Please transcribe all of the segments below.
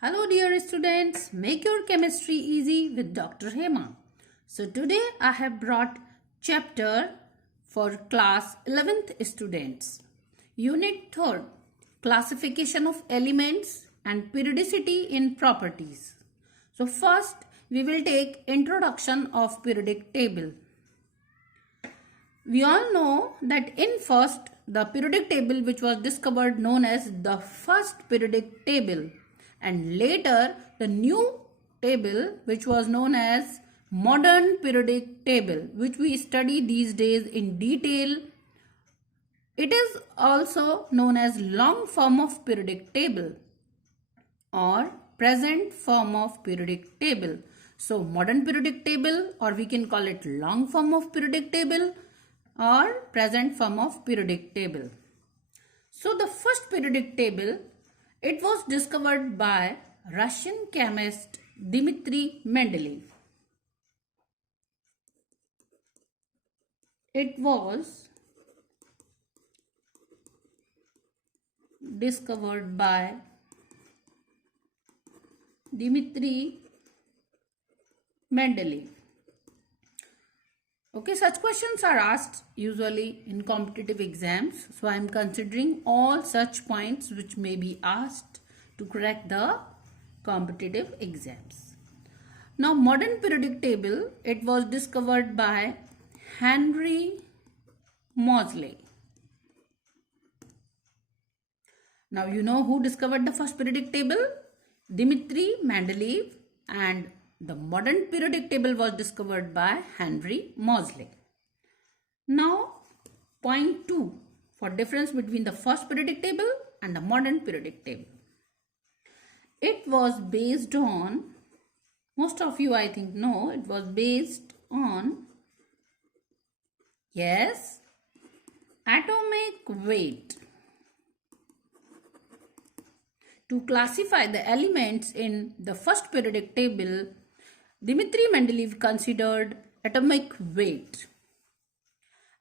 Hello dear students, make your chemistry easy with Dr. Hema. So today I have brought chapter for class 11th students. Unit 3rd, classification of elements and periodicity in properties. So first we will take introduction of periodic table. We all know that in first the periodic table which was discovered known as the first periodic table, and later the new table which was known as modern periodic table, which we study these days in detail. It is also known as long form of periodic table or present form of periodic table. So modern periodic table, or we can call it long form of periodic table or present form of periodic table. So the first periodic table, it was discovered by Russian chemist Dmitry Mendeleev. It was discovered by Dmitry Mendeleev. Okay, such questions are asked usually in competitive exams. So I am considering all such points which may be asked to crack the competitive exams. Now modern periodic table, it was discovered by Henry Moseley. Now you know who discovered the first periodic table? Dmitry Mendeleev, and the modern periodic table was discovered by Henry Moseley. Now point 2 for difference between the first periodic table and the modern periodic table. It was based on, most of you I think know, it was based on, yes, atomic weight. To classify the elements in the first periodic table, Dmitry Mendeleev considered atomic weight.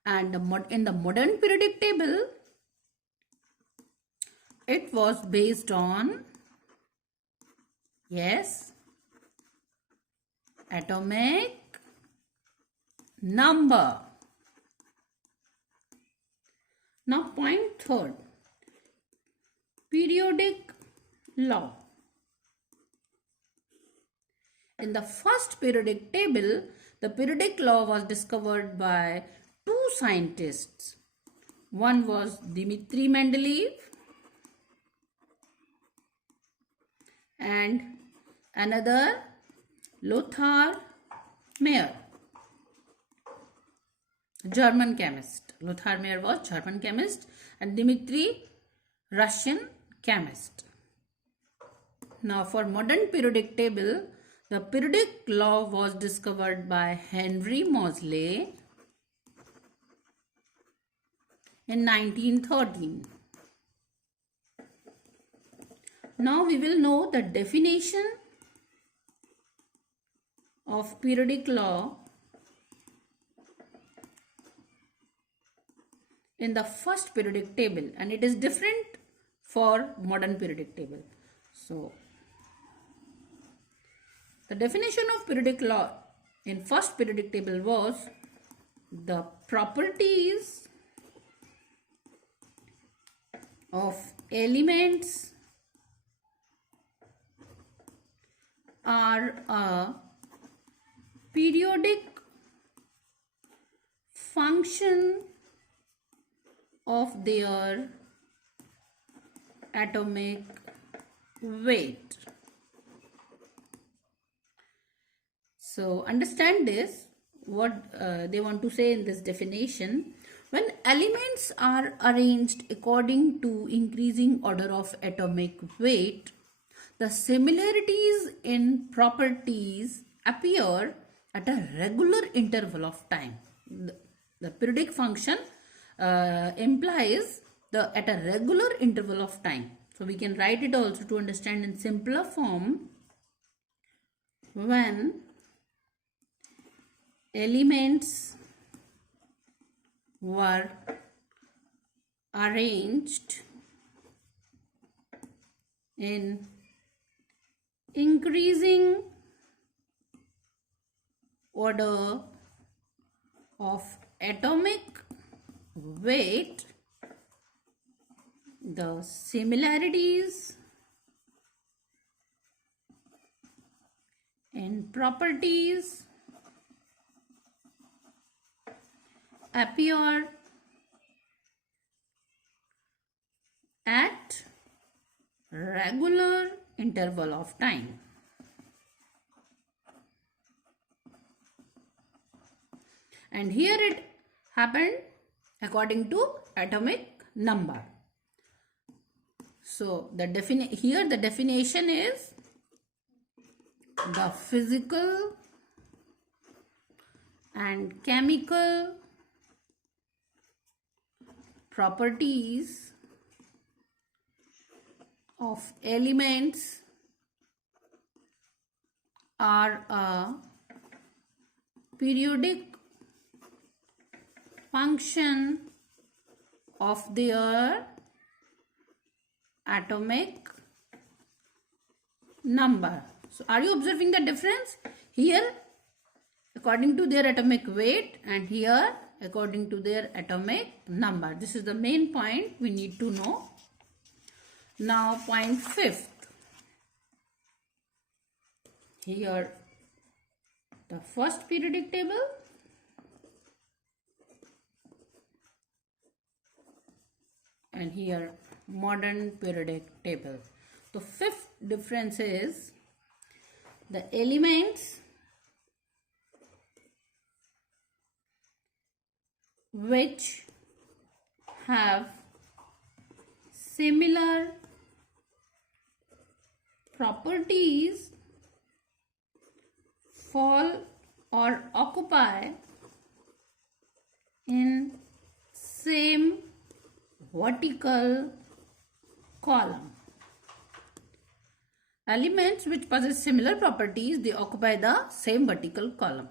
And in the modern periodic table, it was based on, yes, atomic number. Now point 3rd, periodic law. In the first periodic table, the periodic law was discovered by two scientists. One was Dmitry Mendeleev and another Lothar Meyer, German chemist. Lothar Meyer was German chemist and Dmitry Russian chemist. Now for modern periodic table, the periodic law was discovered by Henry Moseley in 1913. Now we will know the definition of periodic law in the first periodic table, and it is different for modern periodic table. So the definition of periodic law in first periodic table was the properties of elements are a periodic function of their atomic weight. So understand this, what they want to say in this definition. When elements are arranged according to increasing order of atomic weight, the similarities in properties appear at a regular interval of time. The periodic function implies at a regular interval of time. So we can write it also to understand in simpler form. When elements were arranged in increasing order of atomic weight, the similarities in properties appear at regular interval of time. And here it happened according to atomic number. So here the definition is the physical and chemical properties of elements are a periodic function of their atomic number. So are you observing the difference? Here according to their atomic weight, and here according to their atomic number. This is the main point we need to know. Now point 5th. Here the first periodic table, and here modern periodic table. The 5th difference is the elements which have similar properties fall or occupy in same vertical column. Elements which possess similar properties, they occupy the same vertical column.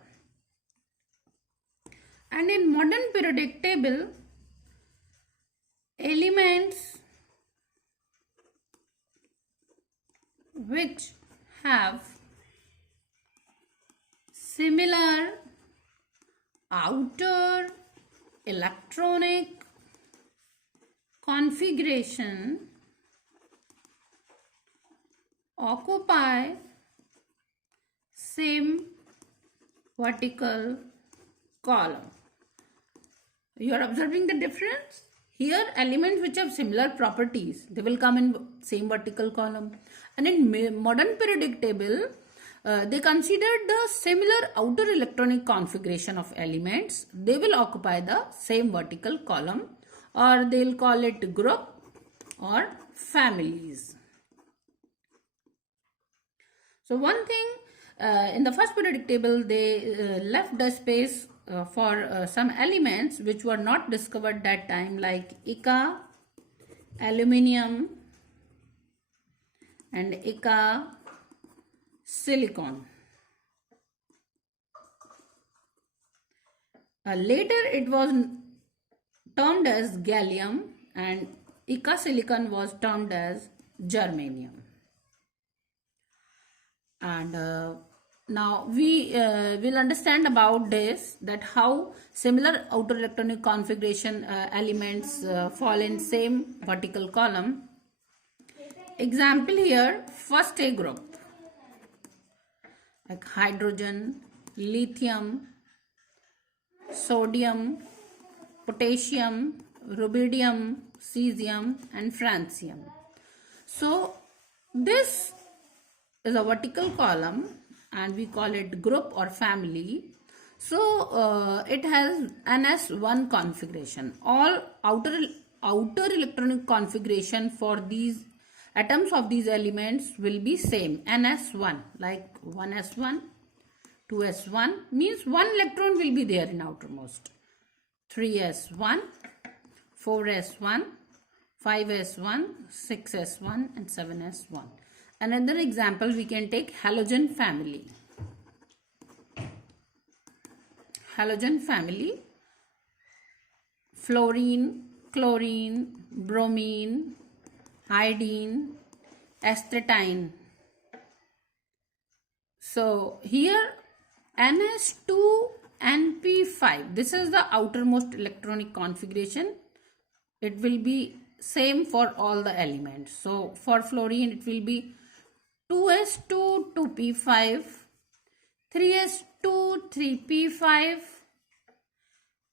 And in modern periodic table, elements which have similar outer electronic configuration occupy same vertical column. You are observing the difference? Here elements which have similar properties, they will come in same vertical column. And in modern periodic table, they considered the similar outer electronic configuration of elements. They will occupy the same vertical column, or they will call it group or families. So one thing, in the first periodic table, they left the space for some elements which were not discovered that time, like Ica, aluminium, and Ica silicon. Later it was termed as gallium, and Ica silicon was termed as germanium. And now we will understand about this, that how similar outer electronic configuration elements fall in same vertical column. Example here, first A group, like hydrogen, lithium, sodium, potassium, rubidium, cesium, and francium. So this is a vertical column and we call it group or family. So it has NS1 configuration. All outer electronic configuration for these atoms of these elements will be same, NS1, like 1s1, 2s1 means one electron will be there in outermost, 3s1, 4s1, 5s1, 6s1, and 7s1. Another example we can take halogen family. Halogen family, fluorine, chlorine, bromine, iodine, astatine, So here ns2 np5, this is the outermost electronic configuration. It will be same for all the elements. So for fluorine it will be 2s2 2p5, 3s2 3p5.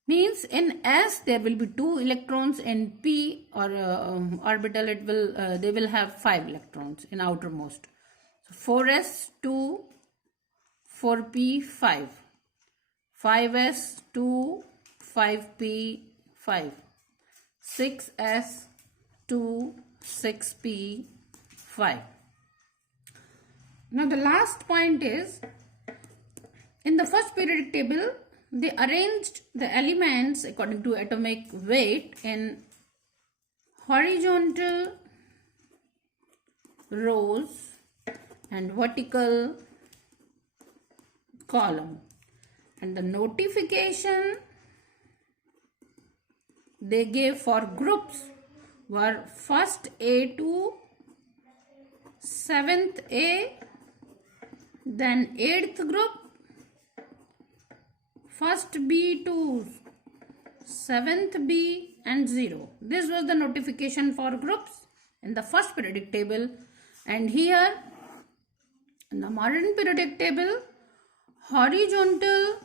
Means in S there will be 2 electrons, in P or orbital it will they will have 5 electrons in outermost. So 4s2 4p5, 5s2 5p5, 6s2 6p5. Now the last point is, in the first periodic table they arranged the elements according to atomic weight in horizontal rows and vertical column, and the notification they gave for groups were first A to 7th A, then 8th group, first B to 7th B, and 0. This was the notification for groups in the first periodic table. And here in the modern periodic table, horizontal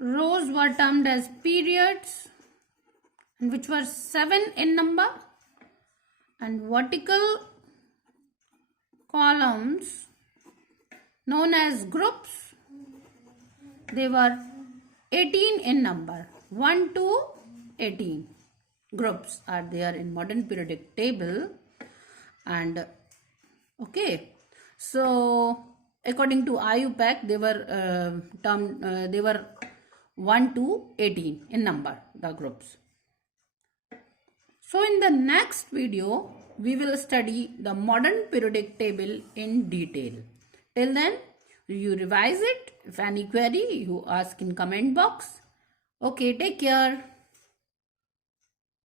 rows were termed as periods, and which were 7 in number, and vertical columns known as groups, they were 18 in number. 1 to 18 groups are there in modern periodic table. And okay, so according to IUPAC they were they were 1 to 18 in number, the groups. So in the next video we will study the modern periodic table in detail. Till then you revise it. If any query you ask in comment box. Okay, take care.